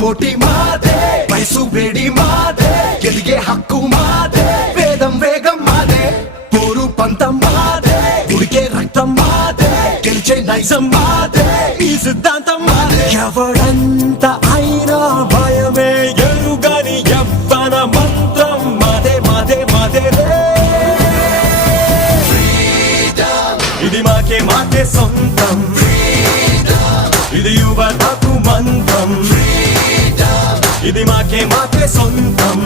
పోటీ మాదే, వయసు వేడి మాదే, గెలిగే హక్కు మాదే, వేదం వేగం మాదే, పోరు పంతం మాదే, ఉడికే రక్తం మాదే, గెలిచే నైజం మాదే, ఈ సిద్ధాంతం మాదే. ఎవడంత అయినా భయమే ఎరుగని యవ్వన మంత్రం మాదే మాదే మాదే రే. ఇది మాకే మాకే సొంతం, ఇది యువతకు మంత్రం, ఇది మాకే మాకే సొంతం.